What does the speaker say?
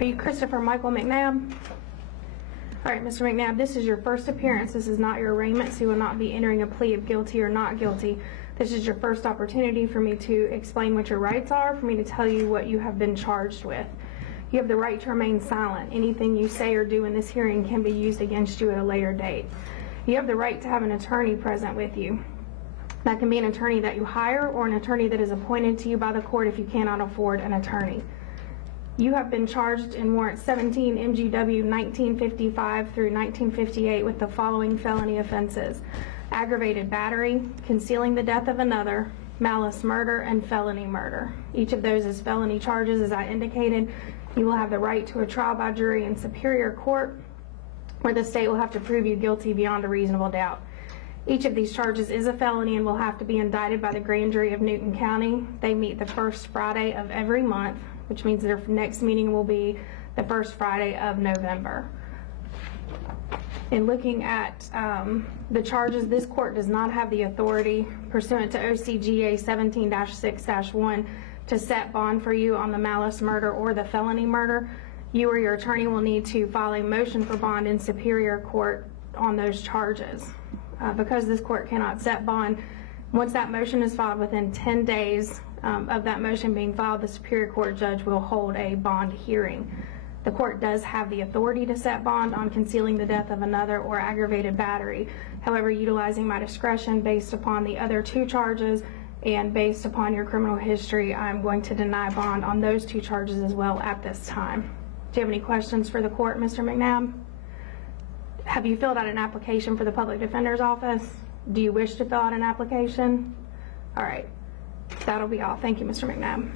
Are you Christopher Michael McNabb? All right, Mr. McNabb, this is your first appearance. This is not your arraignment, so you will not be entering a plea of guilty or not guilty. This is your first opportunity for me to explain what your rights are, for me to tell you what you have been charged with. You have the right to remain silent. Anything you say or do in this hearing can be used against you at a later date. You have the right to have an attorney present with you. That can be an attorney that you hire or an attorney that is appointed to you by the court if you cannot afford an attorney. You have been charged in warrant 17 MGW 1955 through 1958 with the following felony offenses: aggravated battery, concealing the death of another, malice murder, and felony murder. Each of those is felony charges, as I indicated. You will have the right to a trial by jury in superior court, where the state will have to prove you guilty beyond a reasonable doubt. Each of these charges is a felony and will have to be indicted by the grand jury of Newton County. They meet the first Friday of every month, which means their next meeting will be the first Friday of November. In looking at the charges, this court does not have the authority pursuant to OCGA 17-6-1 to set bond for you on the malice murder or the felony murder. You or your attorney will need to file a motion for bond in superior court on those charges. Because this court cannot set bond, once that motion is filed, within 10 days of that motion being filed, the superior court judge will hold a bond hearing. The court does have the authority to set bond on concealing the death of another or aggravated battery. However, utilizing my discretion based upon the other two charges and based upon your criminal history, I'm going to deny bond on those two charges as well at this time. Do you have any questions for the court, Mr. McNabb? Have you filled out an application for the public defender's office? Do you wish to fill out an application? All right, that'll be all. Thank you, Mr. McNabb.